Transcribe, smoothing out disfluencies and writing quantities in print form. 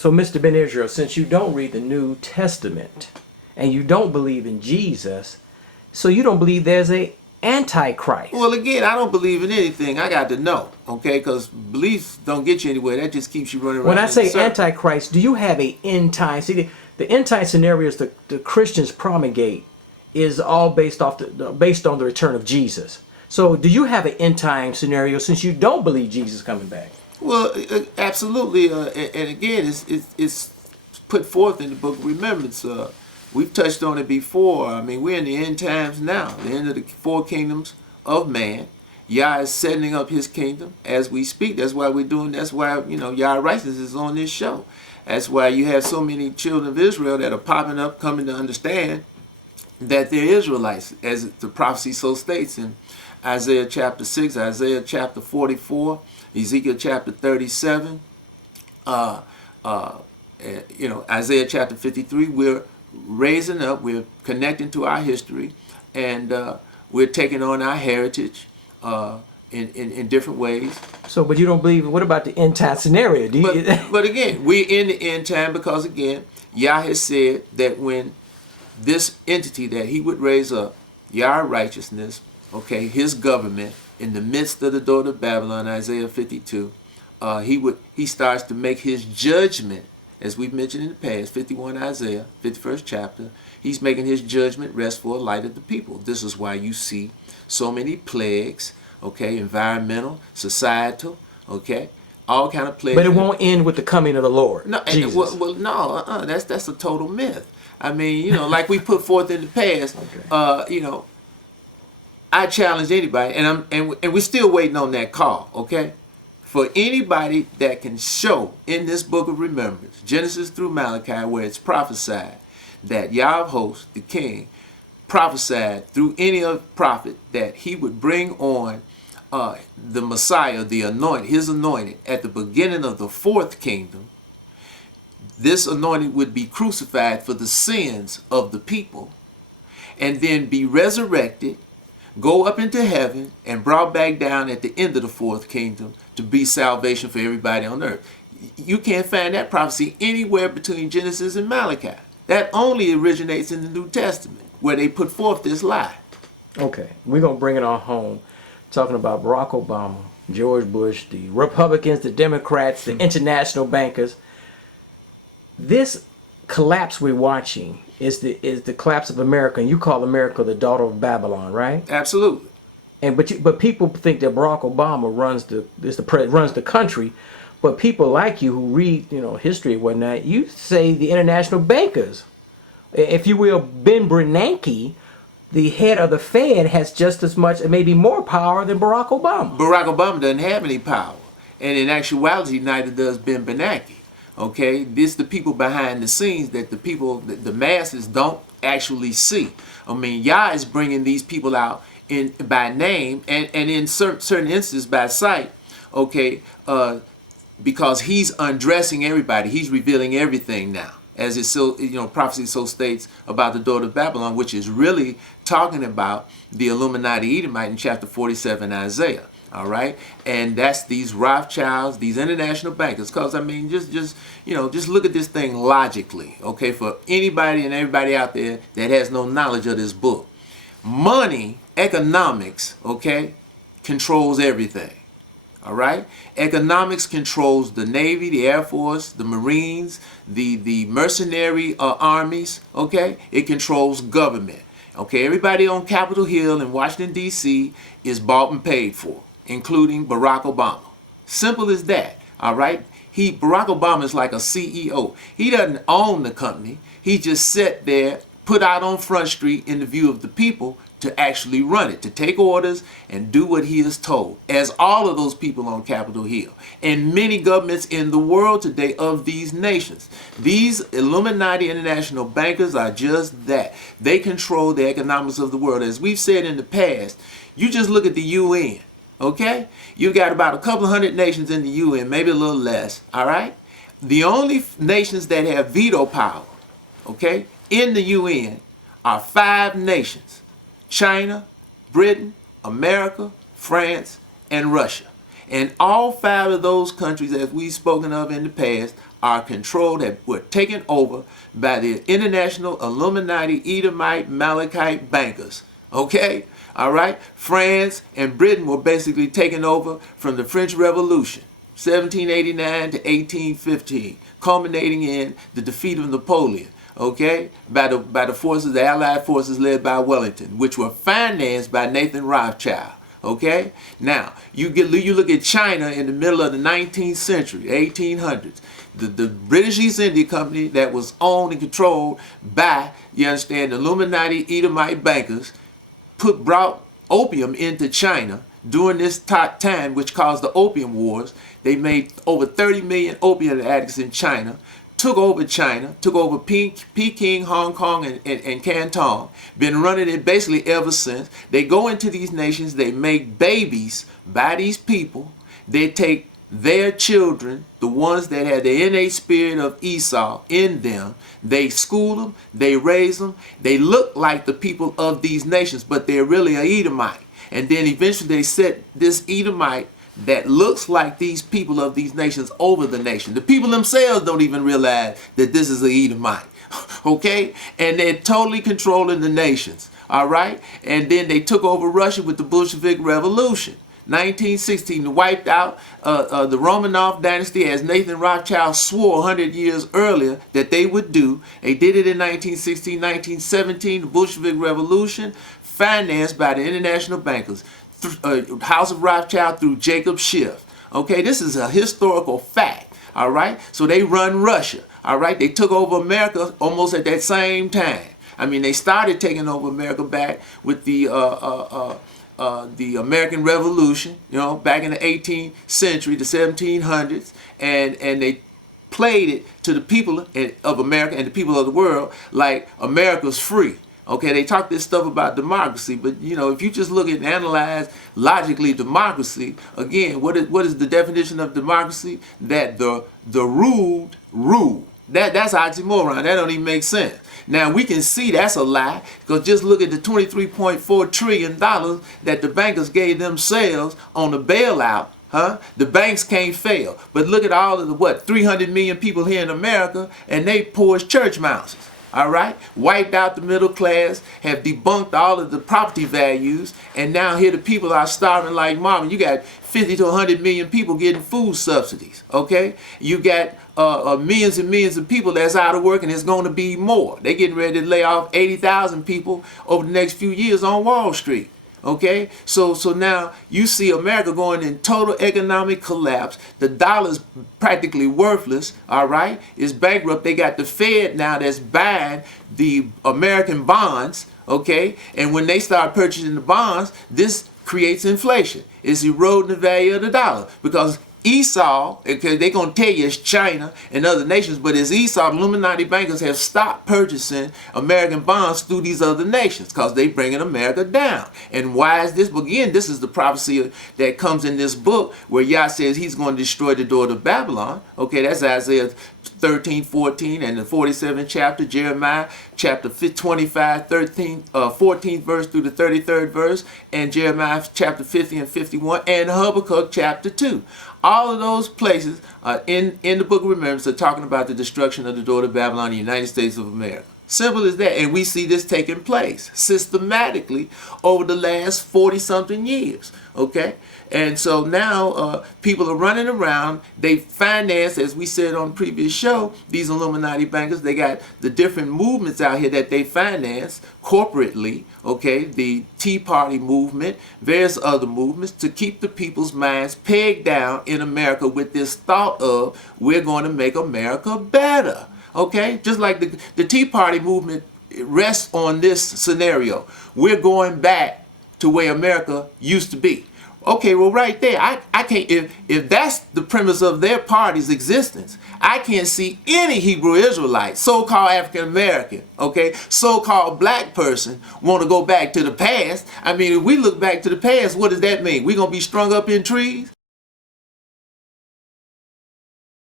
So, Mr. Ben Israel, since you don't read the New Testament and you don't believe in Jesus, so you don't believe there's a antichrist. Well, again, I don't believe in anything. I got to know, okay? Because beliefs don't get you anywhere. That just keeps you running around. When I in say circles. antichrist, do you have a end time? See, the end time scenarios the Christians promulgate is all based on the return of Jesus. So, do you have an end time scenario since you don't believe Jesus is coming back? Well, absolutely, and again, it's put forth in the Book of Remembrance. We've touched on it before. I mean, we're in the end times now, the end of the four kingdoms of man. Yah is setting up his kingdom as we speak. That's why we're doing. That's why Yah righteousness is on this show. That's why you have so many children of Israel that are popping up, coming to understand that they're Israelites, as the prophecy so states in Isaiah chapter 6, Isaiah chapter 44. Ezekiel chapter 37, Isaiah chapter 53, we're raising up, we're connecting to our history, and we're taking on our heritage in different ways. So, but you don't believe, what about the end time scenario? Do you, but again, we're in the end time because, again, Yah has said that when this entity that he would raise up, Yah righteousness, okay, his government, in the midst of the daughter of Babylon, Isaiah 52, he starts to make his judgment, as we've mentioned in the past, 51 Isaiah, 51st chapter. He's making his judgment rest for a light of the people. This is why you see so many plagues, okay, environmental, societal, okay, all kind of plagues. but it won't end with the coming of the Lord. No, Jesus. no, that's a total myth. I mean, like we put forth in the past, Okay. I challenge anybody, and we're still waiting on that call, okay? For anybody that can show in this book of remembrance, Genesis through Malachi, where it's prophesied that Yah of hosts, the king, prophesied through any of prophet that he would bring on the Messiah, the anointed, his anointed, at the beginning of the fourth kingdom. This anointed would be crucified for the sins of the people, and then be resurrected, go up into heaven, and brought back down at the end of the fourth kingdom to be salvation for everybody on earth. You can't find that prophecy anywhere between Genesis and Malachi. That only originates in the New Testament, where they put forth this lie. Okay, we're going to bring it on home, talking about Barack Obama, George Bush, the Republicans, the Democrats, the international bankers. This collapse we're watching is the collapse of America, and you call America the daughter of Babylon, right? Absolutely. And but people think that Barack Obama runs the country, but people like you who read history and whatnot, you say the international bankers, if you will, Ben Bernanke, the head of the Fed, has just as much, maybe more power than Barack Obama. Barack Obama doesn't have any power, and in actuality, neither does Ben Bernanke. Okay, this the people behind the scenes that the masses don't actually see. I mean, Yah is bringing these people out by name and in certain instances by sight. Okay, because he's undressing everybody. He's revealing everything now, as it's so prophecy so states about the daughter of Babylon, which is really talking about the Illuminati Edomite in chapter 47 Isaiah. All right, and that's these Rothschilds, these international bankers. Because I mean, just look at this thing logically, okay? For anybody and everybody out there that has no knowledge of this book, money, economics, okay, controls everything. All right, economics controls the Navy, the Air Force, the Marines, the mercenary armies. Okay, it controls government. Okay, everybody on Capitol Hill in Washington D.C. is bought and paid for, including Barack Obama. Simple as that, all right? Barack Obama is like a CEO. He doesn't own the company. He just sat there, put out on Front Street in the view of the people to actually run it, to take orders and do what he is told, as all of those people on Capitol Hill and many governments in the world today of these nations. These Illuminati international bankers are just that. They control the economics of the world. As we've said in the past, you just look at the UN. Okay, you got about a couple of hundred nations in the UN, maybe a little less. All right, the only nations that have veto power, okay, in the UN are 5 nations: China, Britain, America, France, and Russia. And all 5 of those countries, as we've spoken of in the past, are controlled, that were taken over by the international Illuminati, Edomite, Malachite bankers. Okay? All right? France and Britain were basically taken over from the French Revolution, 1789 to 1815, culminating in the defeat of Napoleon. Okay, by the forces, the Allied forces led by Wellington, which were financed by Nathan Rothschild. Okay, now you look at China in the middle of the 19th century, 1800s. The British East India Company that was owned and controlled by, you understand, the Illuminati Edomite bankers brought opium into China during this time, which caused the Opium Wars. They made over 30 million opium addicts in China. Took over Peking, Hong Kong, and Canton. Been running it basically ever since. They go into these nations, they make babies by these people. They take their children, the ones that had the innate spirit of Esau in them, they school them, they raise them. They look like the people of these nations, but they're really an Edomite. And then eventually they set this Edomite that looks like these people of these nations over the nation. The people themselves don't even realize that this is a Edomite. Okay? And they're totally controlling the nations. All right? And then they took over Russia with the Bolshevik Revolution. 1916 wiped out the Romanov dynasty, as Nathan Rothschild swore 100 years earlier that they would do. They did it in 1916, 1917, the Bolshevik Revolution, financed by the international bankers. House of Rothschild through Jacob Schiff. Okay, this is a historical fact. All right, so they run Russia. All right, they took over America almost at that same time. I mean, they started taking over America back with the American Revolution, you know, back in the 18th century, the 1700s, and they played it to the people of America and the people of the world like America's free. Okay, they talk this stuff about democracy, but you know, if you just look at and analyze logically democracy, again, what is the definition of democracy? That the ruled rule. That's oxymoron. That don't even make sense. Now we can see that's a lie, because just look at the $23.4 trillion that the bankers gave themselves on the bailout. The banks can't fail. But look at all of the 300 million people here in America, and they poor as church mouses. All right, wiped out the middle class, have debunked all of the property values, and now here the people are starving like Marvin. You got 50 to 100 million people getting food subsidies. Okay, you got millions and millions of people that's out of work, and it's going to be more. They're getting ready to lay off 80,000 people over the next few years on Wall Street. Okay, so now you see America going in total economic collapse. The dollar's practically worthless. All right, it's bankrupt. They got the Fed now that's buying the American bonds. Okay, and when they start purchasing the bonds, this creates inflation. It's eroding the value of the dollar, because Esau, okay, they're going to tell you it's China and other nations, but it's Esau. The Illuminati bankers have stopped purchasing American bonds through these other nations because they're bringing America down. And why is this? Again, this is the prophecy that comes in this book where Yah says he's going to destroy the door of Babylon. Okay, that's Isaiah 13, 14, and the 47th chapter, Jeremiah chapter 25, 14th verse through the 33rd verse, and Jeremiah chapter 50 and 51, and Habakkuk chapter 2. All of those places in the book of remembrance are talking about the destruction of the door of Babylon in the United States of America. Simple as that. And we see this taking place systematically over the last 40-something years. Okay? And so now people are running around. They finance, as we said on the previous show, these Illuminati bankers. They got the different movements out here that they finance corporately. Okay? The Tea Party movement, various other movements, to keep the people's minds pegged down in America with this thought of, we're going to make America better. Okay, just like the Tea Party movement rests on this scenario. We're going back to where America used to be. Okay, well, right there, I can't, if that's the premise of their party's existence, I can't see any Hebrew Israelite, so-called African American, okay, so-called black person want to go back to the past. I mean, if we look back to the past, what does that mean? We're going to be strung up in trees?